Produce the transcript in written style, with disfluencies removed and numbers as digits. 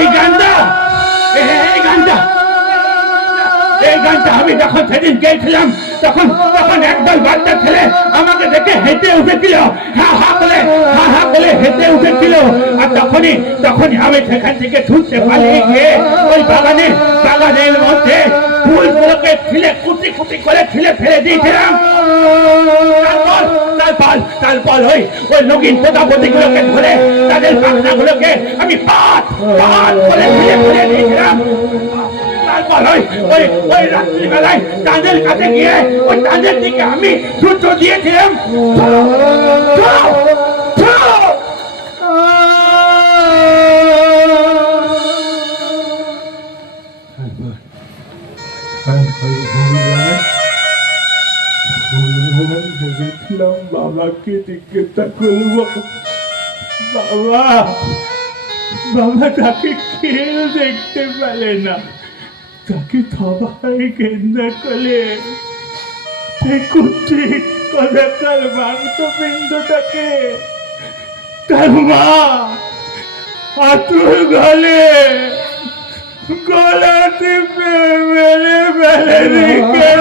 এই গানটা এই গানটা এই গানটা আমি যখন সেদিন গেয়েছিলাম তখন তখন একদল বাচ্চা ছেলে আমাকে দেখে হেঁটে উঠেছিল, হা হা করে হেঁটে উঠেছিল। আর তখনই তখনই আমি সেখান থেকে ছুটতে পালিয়ে গিয়ে ওই বাগানের মধ্যে ফুলগুলোকে ছিলে কুচি কুচি করে ছিলে ফেলে দিয়েছিলাম। তারপর ওই নগিন প্রজাপতি গুলোকে ধরে তাদের পাখনা গুলোকে আমি পাত করে ছিলে ফেলে দিয়েছিলাম। তারপর ওই রাত্রিবেলায় তাদের কাছে গিয়ে ওই তাদের দিকে আমি সূত্র দিয়েছিলাম। ভেবেছিলাম বাবাকে জিজ্ঞাসা করব, বাবা তাকে কেউ দেখতে পারে না, তাকে সবাই কেন্দ্র করে কদাকার মাংসপিণ্ডটাকে তার মা হাতুর গলাতে মেরে ফেলে রেখে